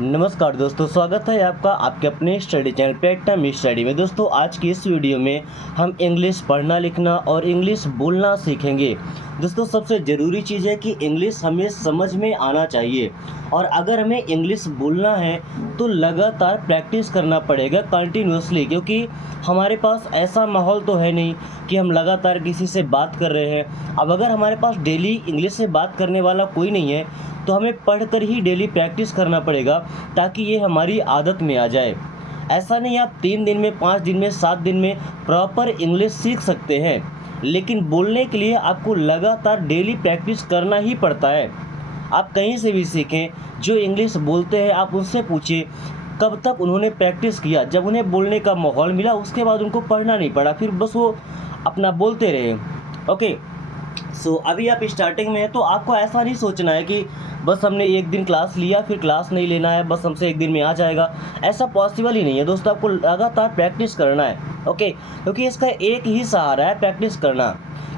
नमस्कार दोस्तों, स्वागत है आपका आपके अपने स्टडी चैनल पेट टाइम स्टडी में। दोस्तों आज की इस वीडियो में हम इंग्लिश पढ़ना लिखना और इंग्लिश बोलना सीखेंगे। दोस्तों सबसे ज़रूरी चीज़ है कि इंग्लिश हमें समझ में आना चाहिए और अगर हमें इंग्लिश बोलना है तो लगातार प्रैक्टिस करना पड़ेगा कंटिन्यूसली, क्योंकि हमारे पास ऐसा माहौल तो है नहीं कि हम लगातार किसी से बात कर रहे हैं। अब अगर हमारे पास डेली इंग्लिश से बात करने वाला कोई नहीं है तो हमें पढ़कर ही डेली प्रैक्टिस करना पड़ेगा ताकि ये हमारी आदत में आ जाए। ऐसा नहीं आप 3 दिन में, 5 दिन में, 7 दिन में प्रॉपर इंग्लिश सीख सकते हैं, लेकिन बोलने के लिए आपको लगातार डेली प्रैक्टिस करना ही पड़ता है। आप कहीं से भी सीखें, जो इंग्लिश बोलते हैं आप उनसे पूछिए कब तक उन्होंने प्रैक्टिस किया। जब उन्हें बोलने का माहौल मिला उसके बाद उनको पढ़ना नहीं पड़ा, फिर बस वो अपना बोलते रहे। ओके, सो अभी आप स्टार्टिंग में हैं तो आपको ऐसा नहीं सोचना है कि बस हमने एक दिन क्लास लिया फिर क्लास नहीं लेना है, बस हमसे एक दिन में आ जाएगा। ऐसा पॉसिबल ही नहीं है दोस्तों, आपको लगातार प्रैक्टिस करना है। ओके, क्योंकि इसका एक ही सहारा है प्रैक्टिस करना,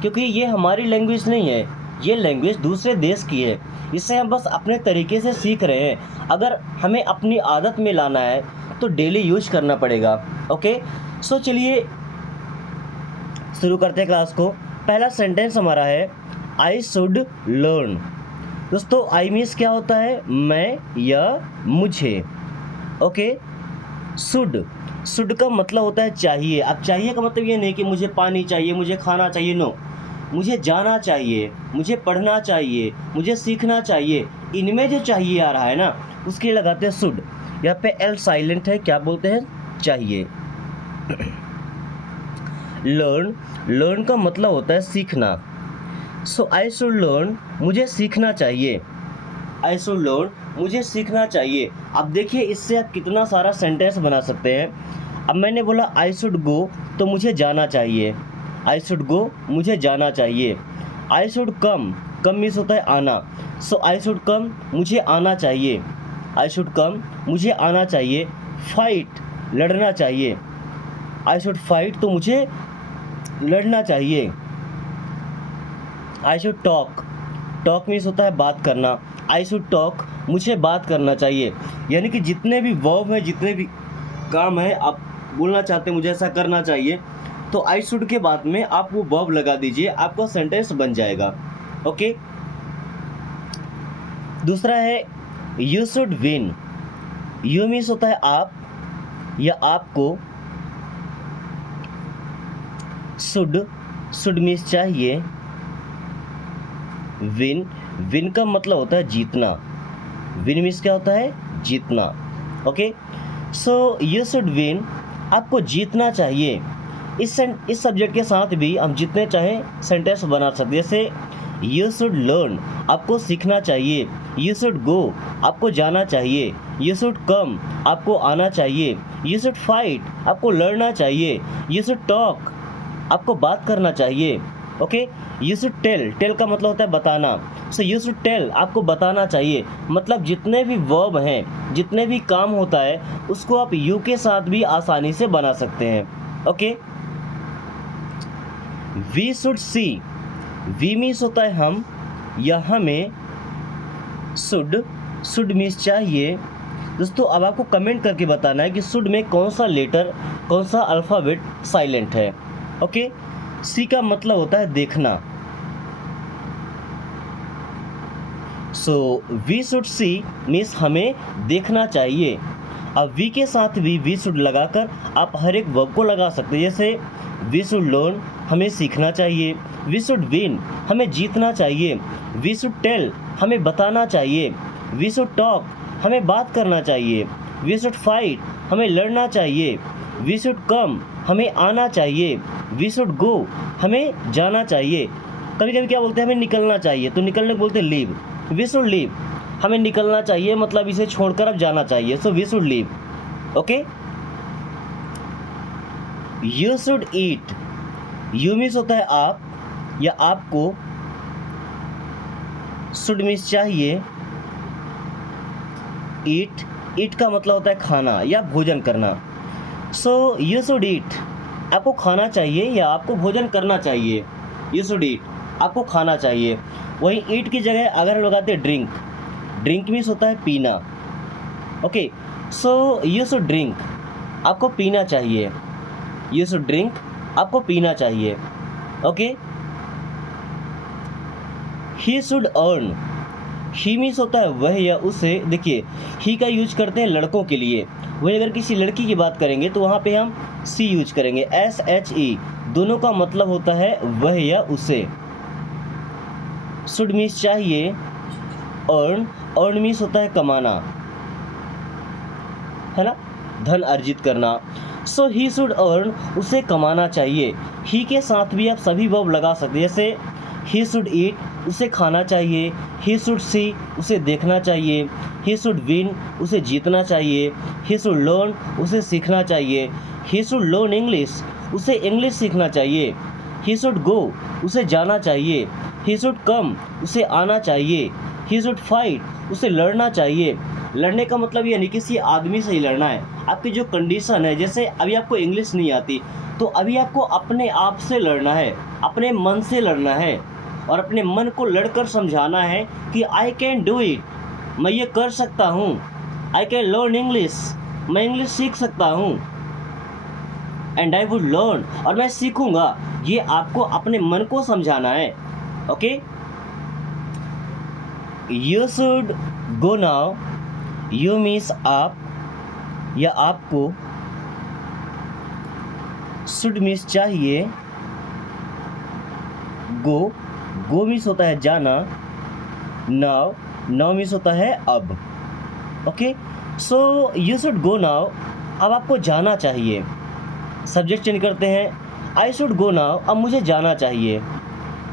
क्योंकि ये हमारी लैंग्वेज नहीं है, ये लैंग्वेज दूसरे देश की है। इसे हम बस अपने तरीके से सीख रहे हैं। अगर हमें अपनी आदत में लाना है तो डेली यूज करना पड़ेगा। ओके, सो चलिए शुरू करते हैं क्लास को। पहला सेंटेंस हमारा है आई शुड लर्न। दोस्तों आई मीन्स क्या होता है? मैं या मुझे। ओके, शुड का मतलब होता है चाहिए। अब चाहिए का मतलब ये नहीं कि मुझे पानी चाहिए, मुझे खाना चाहिए, नो। मुझे जाना चाहिए, मुझे पढ़ना चाहिए, मुझे सीखना चाहिए। इनमें जो चाहिए आ रहा है ना, उसके लिए लगाते हैं शुड। यहाँ पे एल साइलेंट है, क्या बोलते हैं? चाहिए। लर्न का मतलब होता है सीखना। सो आई शुड लर्न, मुझे सीखना चाहिए। आई शुड लर्न, मुझे सीखना चाहिए। अब देखिए इससे आप कितना सारा सेंटेंस बना सकते हैं। अब मैंने बोला आई शुड गो, तो मुझे जाना चाहिए। आई शुड गो, मुझे जाना चाहिए। I should come, come means होता है आना। सो आई शुड कम, मुझे आना चाहिए। आई शुड कम, मुझे आना चाहिए। फाइट, लड़ना चाहिए। आई शुड फाइट, तो मुझे लड़ना चाहिए। आई शुड टॉक मीन्स होता है बात करना। आई शुड टॉक, मुझे बात करना चाहिए। यानी कि जितने भी वर्ब हैं, जितने भी काम है, आप बोलना चाहते हैं मुझे ऐसा करना चाहिए, तो आई शुड के बाद में आप वो वर्ब लगा दीजिए, आपका सेंटेंस बन जाएगा। ओके, दूसरा है you should win. You means होता है आप या आपको। शुड मीन्स चाहिए। विन का मतलब होता है जीतना। विन मीन्स क्या होता है? जीतना। Okay, so you should win, आपको जीतना चाहिए। इस सब्जेक्ट के साथ भी हम जितने चाहें सेंटेंस बना सकते हैं। जैसे यू शुड लर्न, आपको सीखना चाहिए। यू शुड गो, आपको जाना चाहिए। यू शुड कम, आपको आना चाहिए। यू शुड फाइट, आपको लड़ना चाहिए। यू शुड टॉक, आपको बात करना चाहिए। ओके, यू शुड टेल का मतलब होता है बताना। सो यू शुड टेल, आपको बताना चाहिए। मतलब जितने भी वर्ब हैं, जितने भी काम होता है, उसको आप यू के साथ भी आसानी से बना सकते हैं। Okay, we should see. We means होता है हम या हमें। शुड मीन्स चाहिए। दोस्तों अब आपको कमेंट करके बताना है कि शुड में कौन सा लेटर, कौन सा अल्फ़ाबेट साइलेंट है। ओके, सी का मतलब होता है देखना। So we should see means हमें देखना चाहिए। अब वी के साथ भी वी शुड लगाकर आप हर एक वर्ब को लगा सकते हैं। जैसे वी शुड लर्न, हमें सीखना चाहिए। वी शुड विन, हमें जीतना चाहिए। वी शुड टेल, हमें बताना चाहिए। वी शुड टॉक, हमें बात करना चाहिए। वी शुड फाइट, हमें लड़ना चाहिए। वी शुड कम, हमें आना चाहिए। वी शुड गो, हमें जाना चाहिए। कभी कभी क्या बोलते हैं? हमें निकलना चाहिए, तो निकलने को बोलते हैं लीव। वी शुड लीव, हमें निकलना चाहिए मतलब इसे छोड़कर अब जाना चाहिए। So we should leave. Okay, you should eat. You means होता है आप या आपको। शुड मीन्स चाहिए। ईट का मतलब होता है खाना या भोजन करना। सो यू शुड ईट, आपको खाना चाहिए या आपको भोजन करना चाहिए। यू शुड ईट, आपको खाना चाहिए। वहीं ईट की जगह अगर हम लगाते हैं ड्रिंक मीन्स होता है पीना। Okay, so you should drink, आपको पीना चाहिए। यू शुड ड्रिंक, आपको पीना चाहिए। Okay, he should earn, he means होता है वह या उसे। देखिए ही का यूज करते हैं लड़कों के लिए, वही अगर किसी लड़की की बात करेंगे तो वहाँ पे हम सी यूज करेंगे, SHE। दोनों का मतलब होता है वह या उसे। शुड मीन्स चाहिए, अर्न, अर्न मीन्स होता है कमाना, है ना, धन अर्जित करना। सो ही शुड अर्न, उसे कमाना चाहिए। ही के साथ भी आप सभी वर्ब लगा सकते हैं, जैसे ही शुड ईट, उसे खाना चाहिए। ही शुड सी, उसे देखना चाहिए। ही शुड विन, उसे जीतना चाहिए। ही शुड लर्न, उसे सीखना चाहिए। ही शुड लर्न इंग्लिश, उसे इंग्लिश सीखना चाहिए। ही शुड गो, उसे जाना चाहिए। ही शुड कम, उसे आना चाहिए। ही शुड फाइट, उसे लड़ना चाहिए। लड़ने का मतलब ये नहीं किसी आदमी से ही लड़ना है, आपकी जो कंडीशन है, जैसे अभी आपको इंग्लिश नहीं आती तो अभी आपको अपने आप से लड़ना है, अपने मन से लड़ना है और अपने मन को लड़कर समझाना है कि आई कैन डू इट, मैं ये कर सकता हूँ। आई कैन लर्न इंग्लिश, मैं इंग्लिश सीख सकता हूँ। एंड आई वुड लर्न, और मैं सीखूंगा। ये आपको अपने मन को समझाना है। Okay, you should go now, you means आप या आपको, शुड मीन्स चाहिए, गो, गो मीन्स होता है जाना, नाउ, नाउ मीन्स होता है अब। Okay, so you should go now, अब आपको जाना चाहिए। सब्जेक्ट चेंज करते हैं, आई शुड गो नाउ, अब मुझे जाना चाहिए।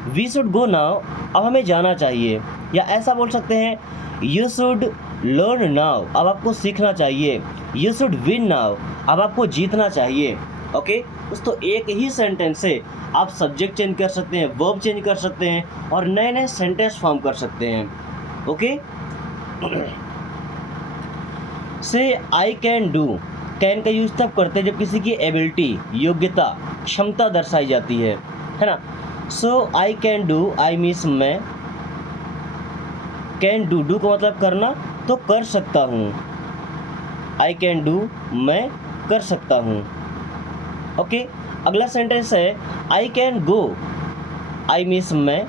वी शुड गो नाउ, अब हमें जाना चाहिए। या ऐसा बोल सकते हैं, यू शुड लर्न नाउ, अब आपको सीखना चाहिए। यू शुड विन नाउ, अब आपको जीतना चाहिए। ओके, दोस्तों एक ही सेंटेंस से आप सब्जेक्ट चेंज कर सकते हैं, वर्ब चेंज कर सकते हैं और नए नए सेंटेंस फॉर्म कर सकते हैं। ओके, से आई कैन डू, कैन का यूज तब करते हैं जब किसी की एबिलिटी, योग्यता, क्षमता दर्शाई जाती है ना। So I can do, I means मैं, कैन डू, डू का मतलब करना, तो कर सकता हूँ। आई कैन डू, मैं कर सकता हूँ। ओके, अगला सेंटेंस है I can go, I means मैं,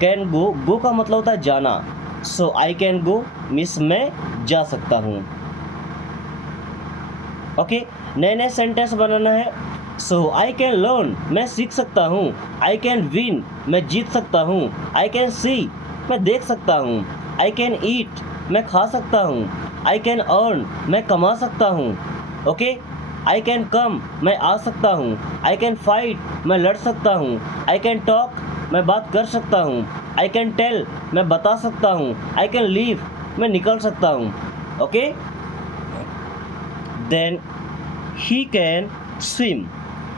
कैन गो, गो का मतलब होता है जाना। सो आई कैन गो मीन्स मैं जा सकता हूँ। ओके, नए नए सेंटेंस बनाना है। सो आई कैन लर्न, मैं सीख सकता हूँ। आई कैन विन, मैं जीत सकता हूँ। आई कैन सी, मैं देख सकता हूँ। आई कैन ईट, मैं खा सकता हूँ। आई कैन अर्न, मैं कमा सकता हूँ। ओके, आई कैन कम, मैं आ सकता हूँ। आई कैन फाइट, मैं लड़ सकता हूँ। आई कैन टॉक, मैं बात कर सकता हूँ। आई कैन टेल, मैं बता सकता हूँ। आई कैन लीव, मैं निकल सकता हूँ। Okay, then he can swim,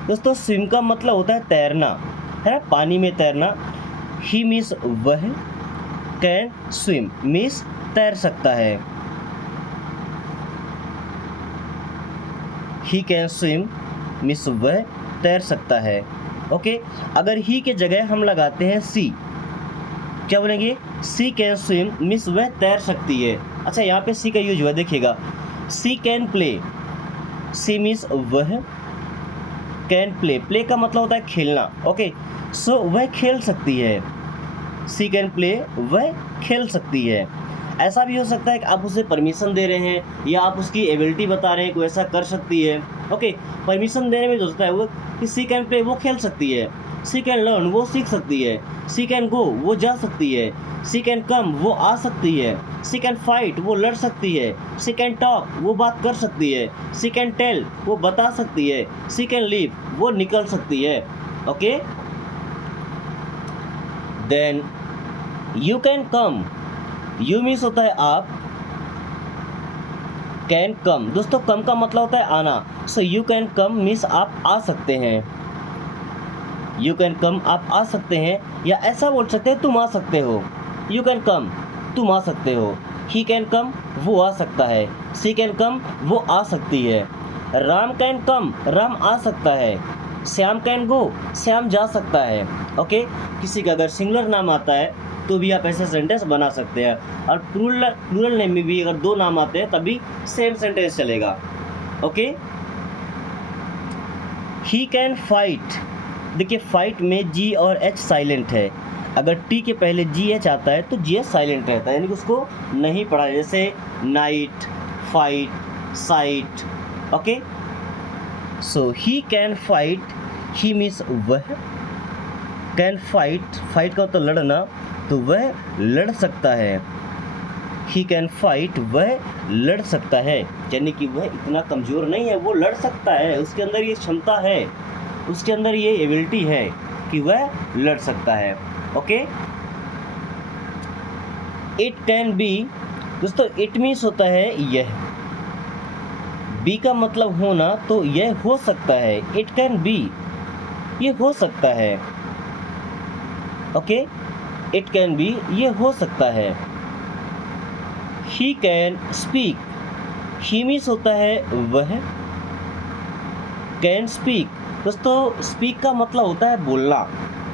दोस्तों स्विम का मतलब होता है तैरना, है ना, पानी में तैरना। ही मीन्स वह, कैन स्विम मीन्स तैर सकता है। ही कैन स्विम मीन्स वह तैर सकता है। ओके, अगर ही के जगह हम लगाते हैं सी, क्या बोलेंगे, सी कैन स्विम मीन्स वह तैर सकती है। अच्छा, यहाँ पे सी का यूज हुआ, देखिएगा, सी कैन प्ले, सी मीन्स वह, कैन प्ले, प्ले का मतलब होता है खेलना। ओके, सो वह खेल सकती है। सी कैन प्ले, वह खेल सकती है। ऐसा भी हो सकता है कि आप उसे परमिशन दे रहे हैं या आप उसकी एबिलिटी बता रहे हैं, कोई ऐसा कर सकती है। ओके, परमिशन देने में जो होता है वो कि सी कैन प्ले, वो खेल सकती है। सी कैन लर्न, वो सीख सकती है। सी कैन गो, वो जा सकती है। सी कैन कम, वो आ सकती है। सी कैन फाइट, वो लड़ सकती है। सी कैन टॉक, वो बात कर सकती है। सी कैन टेल, वो बता सकती है। सी कैन लीव, वो निकल सकती है। Okay, then you can come, you means होता है आप, कैन कम, दोस्तों कम का मतलब होता है आना। So you can come means आप आ सकते हैं। यू कैन कम, आप आ सकते हैं, या ऐसा बोल सकते हैं तुम आ सकते हो। यू कैन कम, तुम आ सकते हो। ही कैन कम, वो आ सकता है। सी कैन कम, वो आ सकती है। राम कैन कम, राम आ सकता है। श्याम कैन गो, श्याम जा सकता है। ओके, किसी का अगर सिंगुलर नाम आता है तो भी आप ऐसे सेंटेंस बना सकते हैं। और प्लूरल नेम में भी अगर 2 नाम आते हैं तभी सेम सेंटेंस चलेगा। Okay, he can fight. देखिए फाइट में जी और एच साइलेंट है, अगर टी के पहले जी एच आता है तो जी एच साइलेंट रहता है, यानी कि उसको नहीं पढ़ा, जैसे night, fight, site. Okay, so he can fight, he means वह कैन फाइट, फाइट का तो लड़ना, तो वह लड़ सकता है। ही कैन फाइट, वह लड़ सकता है, यानी कि वह इतना कमज़ोर नहीं है, वो लड़ सकता है, उसके अंदर ये क्षमता है, उसके अंदर ये एबिलिटी है कि वह लड़ सकता है। ओके, इट कैन बी, दोस्तों इट मीन्स होता है यह, बी का मतलब होना, तो यह हो सकता है, इट कैन बी, ये हो सकता है। ओके, इट कैन बी, ये हो सकता है। He can speak, he means होता है वह, कैन स्पीक, दोस्तों स्पीक का मतलब होता है बोलना।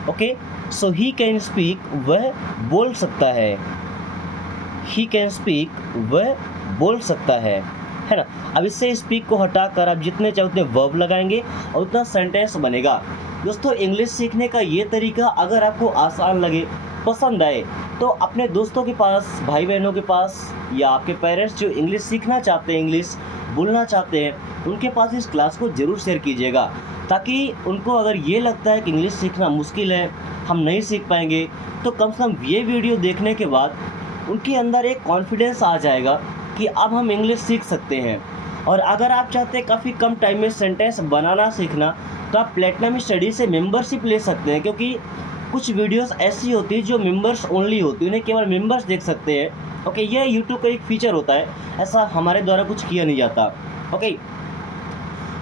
Okay, so he can speak, वह बोल सकता है, ही कैन स्पीक, वह बोल सकता है ना। अब इससे स्पीक को हटाकर आप जितने चाहे उतने वर्ब लगाएंगे और उतना सेंटेंस बनेगा। दोस्तों इंग्लिश सीखने का ये तरीका अगर आपको आसान लगे, पसंद आए, तो अपने दोस्तों के पास, भाई बहनों के पास, या आपके पेरेंट्स जो इंग्लिश सीखना चाहते हैं, इंग्लिश बोलना चाहते हैं, उनके पास इस क्लास को ज़रूर शेयर कीजिएगा, ताकि उनको अगर ये लगता है कि इंग्लिश सीखना मुश्किल है, हम नहीं सीख पाएंगे, तो कम से कम ये वीडियो देखने के बाद उनके अंदर एक कॉन्फिडेंस आ जाएगा कि अब हम इंग्लिश सीख सकते हैं। और अगर आप चाहते हैं काफ़ी कम टाइम में सेंटेंस बनाना सीखना, तो आप प्लेटिनम स्टडी से मेंबरशिप ले सकते हैं, क्योंकि कुछ वीडियोस ऐसी होती है जो मेंबर्स ओनली होती है, उन्हें केवल मेंबर्स देख सकते हैं। ओके, यह यूट्यूब का एक फीचर होता है, ऐसा हमारे द्वारा कुछ किया नहीं जाता। ओके,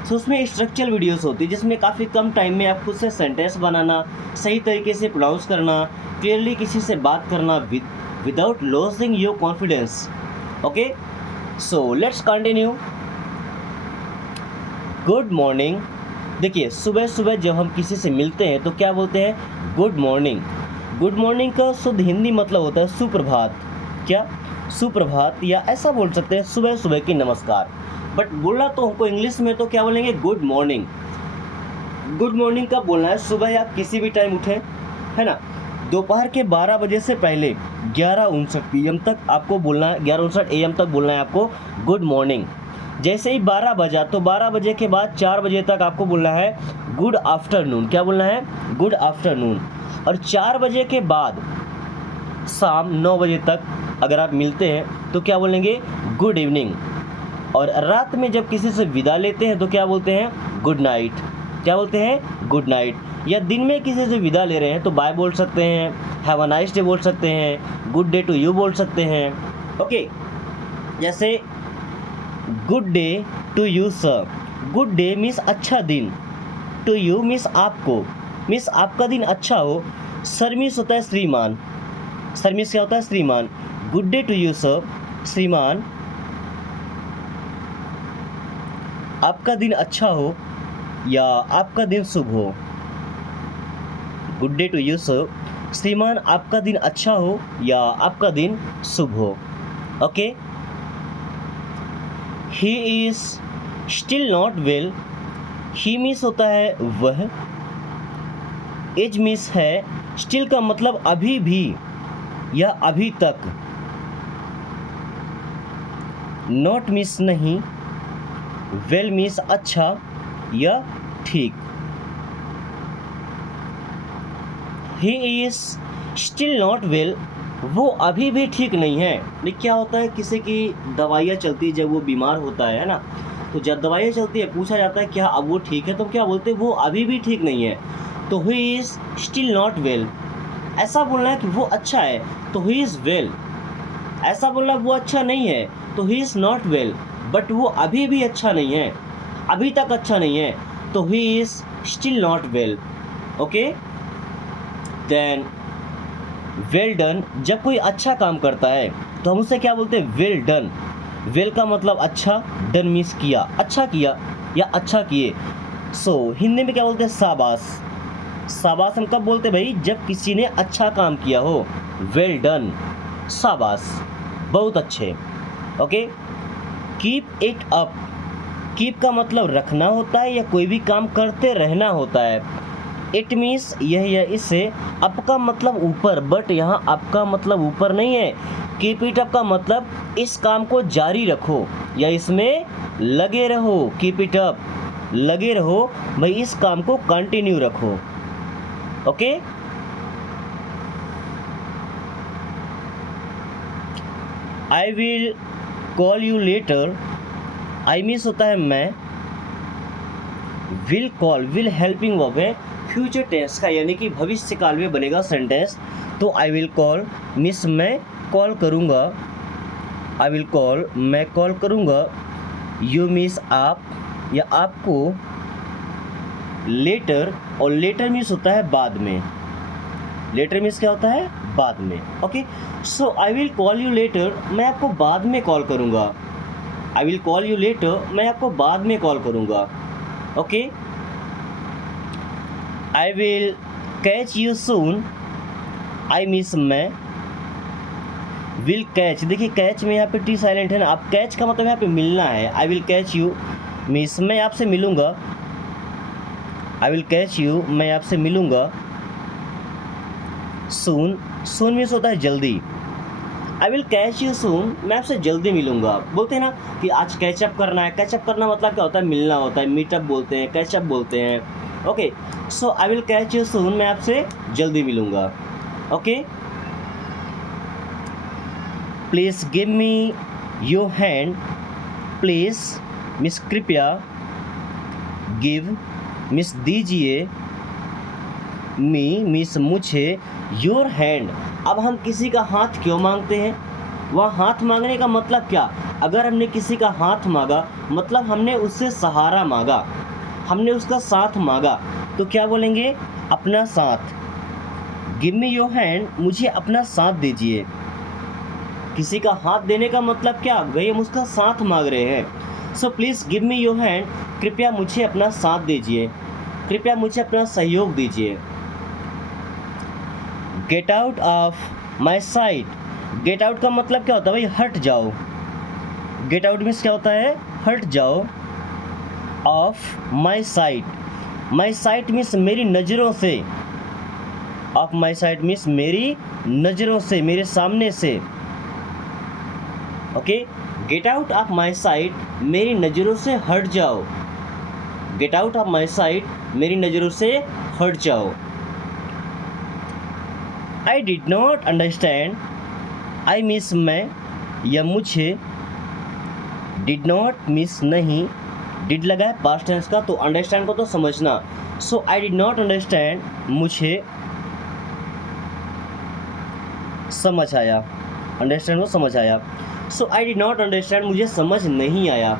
सो उसमें स्ट्रक्चरल वीडियोस होती है जिसमें काफ़ी कम टाइम में आप खुद से सेंटेंस बनाना, सही तरीके से प्रोनाउंस करना, क्लियरली किसी से बात करना without losing your confidence. Okay, so let's continue. Good morning. देखिए सुबह सुबह जब हम किसी से मिलते हैं तो क्या बोलते हैं? Good morning. गुड मॉर्निंग का शुद्ध हिंदी मतलब होता है सुप्रभात। क्या? सुप्रभात, या ऐसा बोल सकते हैं सुबह सुबह की नमस्कार। बट बोलना तो हमको इंग्लिश में तो क्या बोलेंगे? Good morning. गुड मॉर्निंग कब बोलना है? सुबह या किसी भी टाइम उठे, है ना। दोपहर के 12 बजे से पहले 11:59 PM तक आपको बोलना है, 11:59 AM तक बोलना है आपको गुड मॉर्निंग। जैसे ही 12 बजा तो 12 बजे के बाद 4 बजे तक आपको बोलना है गुड आफ्टरनून। क्या बोलना है? Good afternoon. और 4 बजे के बाद शाम 9 बजे तक अगर आप मिलते हैं तो क्या बोलेंगे? Good evening. और रात में जब किसी से विदा लेते हैं तो क्या बोलते हैं? Good night. क्या बोलते हैं? Good night. या दिन में किसी से विदा ले रहे हैं तो बाय बोल सकते हैं, हैव अ नाइस डे बोल सकते हैं, गुड डे टू यू बोल सकते हैं। ओके, जैसे good day to you sir. Good day means अच्छा दिन, टू यू मीन्स आपको, मीन्स आपका दिन अच्छा हो। सर मीन्स होता है श्रीमान। सर मीन्स क्या होता है? श्रीमान। Good day to you sir, श्रीमान आपका दिन अच्छा हो या आपका दिन शुभ हो। Good day to you sir, श्रीमान आपका दिन अच्छा हो या आपका दिन शुभ हो। Okay, he is still not well. He means होता है वह, एज मीन्स है, स्टिल का मतलब अभी भी या अभी तक, नॉट मीन्स नहीं, वेल मीन्स अच्छा या ठीक। He is still not well, वो अभी भी ठीक नहीं है। लेकिन क्या होता है, किसी की दवाइयाँ चलती है जब वो बीमार होता है ना, तो जब दवाइयाँ चलती है पूछा जाता है क्या अब वो ठीक है, तो क्या बोलते हैं? वो अभी भी ठीक नहीं है। तो he is still not well, ऐसा बोलना है कि वो अच्छा है तो ही इज़ वेल। ऐसा बोलना वो अच्छा नहीं है तो he is not well, but वो अभी भी अच्छा नहीं है, अभी तक अच्छा नहीं है, तो he is still not well. Okay, then well done. जब कोई अच्छा काम करता है तो हम उसे क्या बोलते हैं? Well done. वेल का मतलब अच्छा, डन मीन्स किया, अच्छा किया या अच्छा किए। सो हिंदी में क्या बोलते हैं? शाबाश। शाबाश हम कब बोलते भाई, जब किसी ने अच्छा काम किया हो, वेल डन, शाबाश, बहुत अच्छे। Okay, keep it up, keep का मतलब रखना होता है या कोई भी काम करते रहना होता है। इट मीन्स यह या इससे, अप का मतलब ऊपर, बट यहाँ अप का मतलब ऊपर नहीं है। कीप इट अप का मतलब इस काम को जारी रखो या इसमें लगे रहो। कीप इट अप, लगे रहो भाई, इस काम को कंटिन्यू रखो। Okay, I will call you later, I means होता है मैं, will call, will helping verb है फ्यूचर टेंस का, यानी कि भविष्य काल में बनेगा सेंटेंस। तो आई विल कॉल मीन्स मैं कॉल करूँगा, आई विल कॉल मैं कॉल करूँगा, यू मीन्स आप या आपको, लेटर, और लेटर मीन्स होता है बाद में, लेटर मीन्स क्या होता है, बाद में। Okay, so I will call you later, मैं आपको बाद में कॉल करूँगा, I will call you later, मैं आपको बाद में कॉल करूँगा। Okay, I will catch you soon, I means मैं, विल कैच, देखिए कैच में यहाँ पे टी साइलेंट है ना, आप कैच का मतलब यहाँ पे मिलना है। I will catch you means मैं आपसे मिलूँगा, आई विल कैच यू मैं आपसे मिलूँगा, सून, सून मीन्स होता है जल्दी, I will catch you soon मैं आपसे जल्दी मिलूँगा। बोलते हैं ना कि आज कैचअप करना है, कैचअप करना मतलब क्या होता है, मिलना होता है, मीटअप बोलते हैं, कैचअप बोलते हैं। Okay, so I will catch you soon मैं आपसे जल्दी मिलूँगा। Okay, please give me your hand, please miss कृपया, गिव मिस दीजिए, मी मिस मुझे, योर हैंड, अब हम किसी का हाथ क्यों मांगते हैं, वह हाथ मांगने का मतलब क्या, अगर हमने किसी का हाथ मांगा मतलब हमने उससे सहारा मांगा, हमने उसका साथ मांगा, तो क्या बोलेंगे, अपना साथ। गिव मी योर हैंड, मुझे अपना साथ दीजिए। किसी का हाथ देने का मतलब क्या भाई, हम उसका साथ मांग रहे हैं। So please give me your hand, कृपया मुझे अपना साथ दीजिए, कृपया मुझे अपना सहयोग दीजिए। Get out of my site, get out का मतलब क्या होता है भाई, हट जाओ। गेट आउट मीन्स क्या होता है, हट जाओ। Of my site, my site means मेरी नज़रों से, ऑफ माई साइट मीन्स मेरी नज़रों से, मेरे सामने से। Okay, get out of my site, मेरी नज़रों से हट जाओ, get out of my site, मेरी नज़रों से हट जाओ। I did not understand, I means मैं या मुझे, डिड नॉट मीन्स नहीं, डिड लगा है पास्ट टेंस का, तो अंडरस्टैंड को तो समझना। सो आई डिड नॉट अंडरस्टैंड, मुझे समझ आया, अंडरस्टैंड को समझ आया। सो आई डिड नॉट अंडरस्टैंड, मुझे समझ नहीं आया,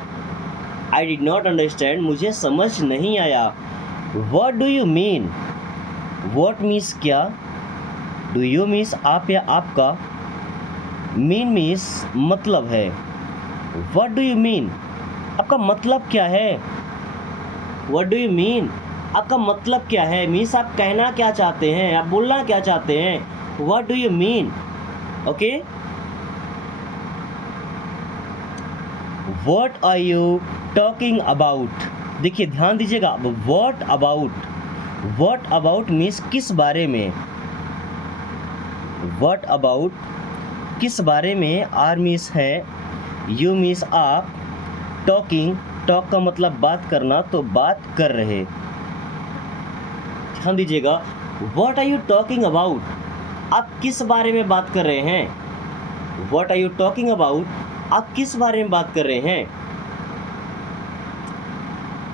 आई डिड नॉट अंडरस्टैंड, मुझे समझ नहीं आया। What do you mean, what means क्या, डू यू मीन्स आप या आपका, मीन मीन्स मतलब है। व्हाट डू यू मीन, आपका मतलब क्या है, व्हाट डू यू मीन, आपका मतलब क्या है, मीन्स आप कहना क्या चाहते हैं, आप बोलना क्या चाहते हैं, what do you mean. Okay, what are you talking about, देखिए ध्यान दीजिएगा, what about, what about means किस बारे में, व्हाट अबाउट किस बारे में, आर मीन्स है, यू मीन्स आप, टॉकिंग, टॉक का मतलब बात करना, तो बात कर रहे। ध्यान दीजिएगा, what are you talking about, आप किस बारे में बात कर रहे हैं, what are you talking about, आप किस बारे में बात कर रहे हैं।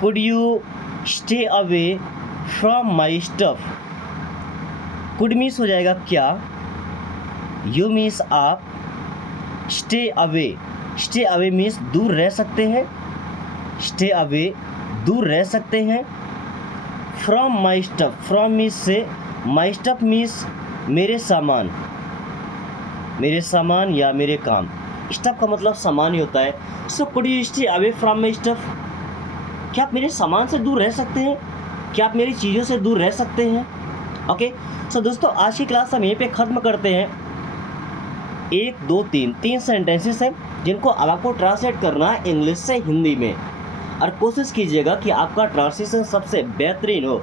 Could you stay away from my stuff, could means हो जाएगा क्या, यू मीन्स आप, stay away, stay away means दूर रह सकते हैं, स्टे अवे दूर रह सकते हैं। From my stuff, from means से, माई स्टफ मीन्स मेरे सामान, मेरे सामान या मेरे काम, स्टफ का मतलब सामान ही होता है। So could you stay away from my stuff, क्या आप मेरे सामान से दूर रह सकते हैं, क्या आप मेरी चीज़ों से दूर रह सकते हैं। ओके, सो दोस्तों आज की क्लास हम यहीं पे ख़त्म करते हैं। 1 2 3 सेंटेंसेस हैं जिनको अब आपको ट्रांसलेट करना है इंग्लिश से हिंदी में, और कोशिश कीजिएगा कि आपका ट्रांसलेशन सबसे बेहतरीन हो।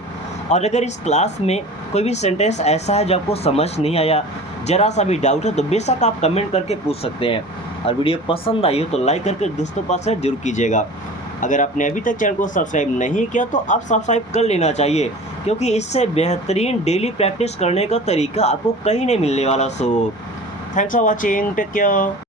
और अगर इस क्लास में कोई भी सेंटेंस ऐसा है जो आपको समझ नहीं आया, ज़रा सा भी डाउट है, तो बेशक आप कमेंट करके पूछ सकते हैं। और वीडियो पसंद आई हो तो लाइक करके दोस्तों पास शेयर जरूर कीजिएगा। अगर आपने अभी तक चैनल को सब्सक्राइब नहीं किया तो आप सब्सक्राइब कर लेना चाहिए, क्योंकि इससे बेहतरीन डेली प्रैक्टिस करने का तरीका आपको कहीं नहीं मिलने वाला। So thanks for watching, take care.